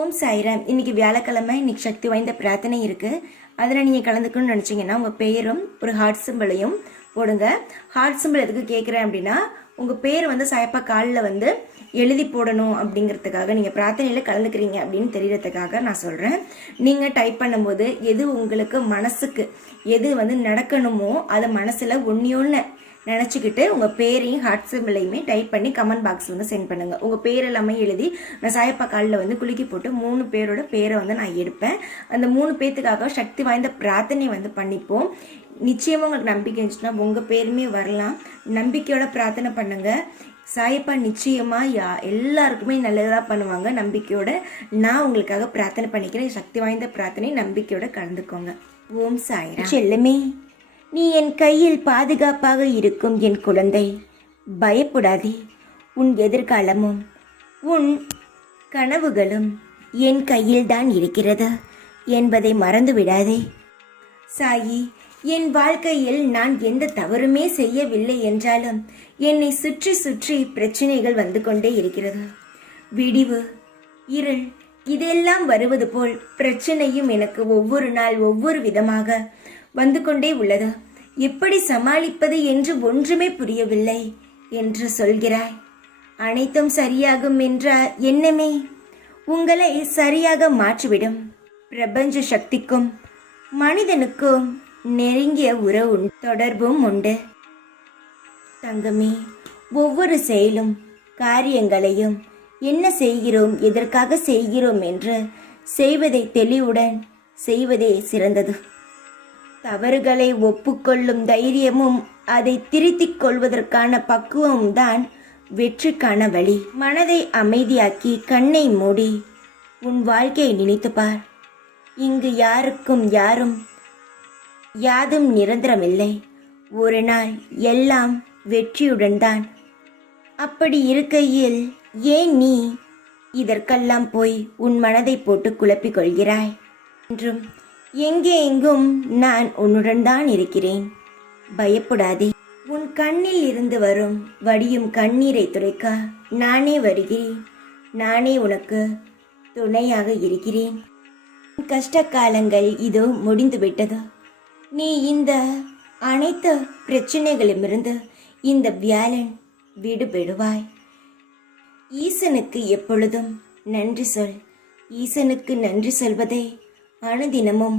ஓம் சாய்ராம். இன்னைக்கு வியாழக்கிழமை. இன்னைக்கு சக்தி வாய்ந்த பிரார்த்தனை இருக்குது. அதில் நீங்கள் கலந்துக்கணும்னு நினச்சிங்கன்னா உங்கள் பெயரும் ஒரு ஹார்ட் சிம்பிளையும் போடுங்க. ஹார்ட் சிம்பிள் எதுக்கு கேட்குறேன் அப்படின்னா, உங்கள் பேர் சாயப்பா காலில் எழுதி போடணும் அப்படிங்கிறதுக்காக, நீங்கள் பிரார்த்தனையில் கலந்துக்கிறீங்க அப்படின்னு தெரியறதுக்காக நான் சொல்கிறேன். நீங்கள் டைப் பண்ணும்போது எது உங்களுக்கு மனசுக்கு எது நடக்கணுமோ அதை மனசில் ஒன்று நினச்சிக்கிட்டு உங்கள் பேரையும் ஹார்ட் சிம்பிளையுமே டைப் பண்ணி கமெண்ட் பாக்ஸில் சென்ட் பண்ணுங்கள். உங்கள் பேர் எல்லாமே எழுதி நான் சாயப்பா காலில் குலுக்கி போட்டு 3 பேரோட பேரை நான் எடுப்பேன். அந்த 3 பேர்த்துக்காக சக்தி வாய்ந்த பிரார்த்தனை பண்ணிப்போம். நிச்சயமாக உங்களுக்கு நம்பிக்கை இருந்துச்சுன்னா உங்கள் பேருமே வரலாம். நம்பிக்கையோட பிரார்த்தனை பண்ணுங்கள். சாயப்பா நிச்சயமாக எல்லாருக்குமே நல்லதாக பண்ணுவாங்க. நம்பிக்கையோட நான் உங்களுக்காக பிரார்த்தனை பண்ணிக்கிறேன். சக்தி வாய்ந்த பிரார்த்தனை நம்பிக்கையோட கலந்துக்கோங்க. ஓம் சாய்ராம். செல்லமே, நீ என் கையில் பாதுகாப்பாக இருக்கும் என் குழந்தை. பயப்படாதே. உன் எதிர்காலமும் உன் கனவுகளும் என் கையில்தான் இருக்கிறது என்பதை மறந்து விடாதே. சாயி, என் வாழ்க்கையில் நான் எந்த தவறுமே செய்யவில்லை என்றாலும் என்னை சுற்றி சுற்றி பிரச்சனைகள் கொண்டே இருக்கிறது. விடிவு, இருள் இதெல்லாம் வருவது போல் பிரச்சனையும் எனக்கு ஒவ்வொரு நாள் ஒவ்வொரு விதமாக கொண்டே உள்ளது. எப்படி சமாளிப்பது என்று ஒன்றுமே புரியவில்லை என்று சொல்கிறாய். அனைத்தும் சரியாகும் என்ற எண்ணமே உங்களை சரியாக மாற்றிவிடும். பிரபஞ்ச சக்திக்கும் மனிதனுக்கும் நெருங்கிய உறவு தொடர்பும் உண்டு. தங்கமே, ஒவ்வொரு செயலும் காரியங்களையும் என்ன செய்கிறோம், எதற்காக செய்கிறோம் என்று செய்வதை தெளிவுடன் செய்வதே சிறந்தது. தவறுகளை ஒப்புக்கொள்ளும் தைரியமும் அதை திருத்திக் கொள்வதற்கான பக்குவமும் தான் வெற்றிக்கான வழி. மனதை அமைதியாக்கி கண்ணை மூடி உன் வாழ்க்கையை நினைத்துப்பார். இங்கு யாருக்கும் யாதும் நிரந்தரமில்லை. ஒரு நாள் எல்லாம் வெற்றியுடன் தான். அப்படி இருக்கையில் ஏன் நீ இதற்கெல்லாம் போய் உன் மனதை போட்டு குழப்பிக் கொள்கிறாய்? என்றும் எங்கே எங்கும் நான் உன்னுடன் தான் இருக்கிறேன். பயப்படாதே. உன் கண்ணில் இருந்து வடியும் கண்ணீரை துடைக்க நானே வருகிறேன். நானே உனக்கு துணையாக இருக்கிறேன். கஷ்ட காலங்கள் இதோ முடிந்துவிட்டது. நீ இந்த அனைத்து பிரச்சனைகளிலிருந்து இந்த வியாழன் விடுபடுவாய். ஈசனுக்கு எப்பொழுதும் நன்றி சொல். ஈசனுக்கு நன்றி சொல்வதை அனுதினமும்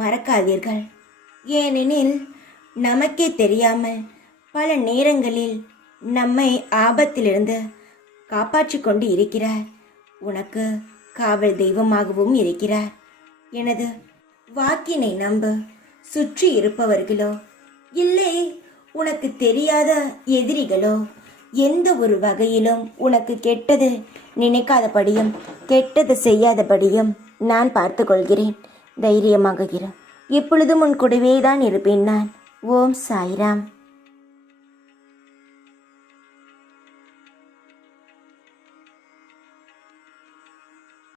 மறக்காதீர்கள். ஏனெனில் நமக்கே தெரியாமல் பல நேரங்களில் நம்மை ஆபத்திலிருந்து காப்பாற்றி கொண்டு இருக்கிறார். உனக்கு காவல் தெய்வமாகவும் இருக்கிறார். எனது வாக்கினை நம்பு. சுற்றி இருப்பவர்களோ இல்லை உனக்கு தெரியாத எதிரிகளோ எந்த ஒரு வகையிலும் உனக்கு கெட்டது நினைக்காதபடியும் கெட்டது செய்யாதபடியும் நான் பார்த்து கொள்கிறேன். தைரியமாக இரு. எப்பொழுதும் உன் கூடவே தான் இருப்பேன் நான். ஓம் சாய்ராம்.